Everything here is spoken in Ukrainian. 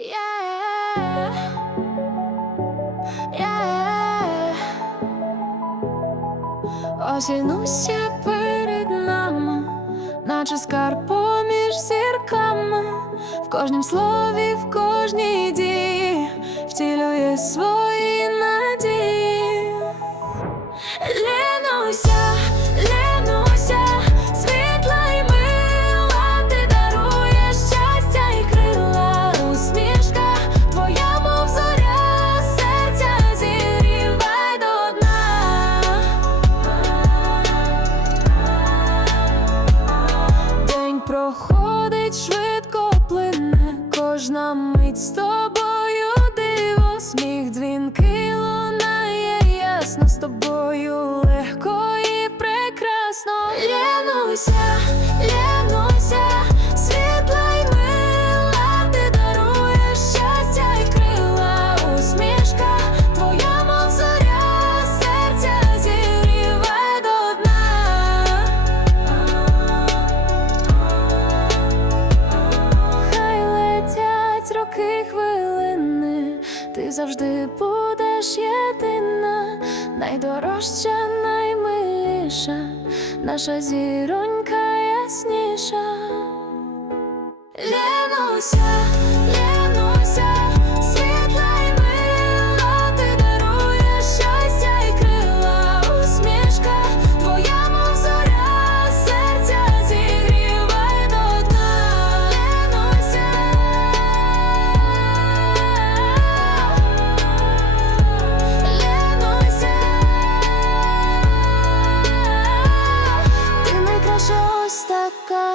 Yeah. Yeah. Осінуся перед нами, наче скарб поміж зірками, в кожнім слові, в кожній дії втілює свої проходить швидко плине, кожна мить з тобою диво, сміх дзвінки лунає ясно з тобою легко роки хвилини, ти завжди будеш єдина, найдорожча, наймиліша, наша зіронька か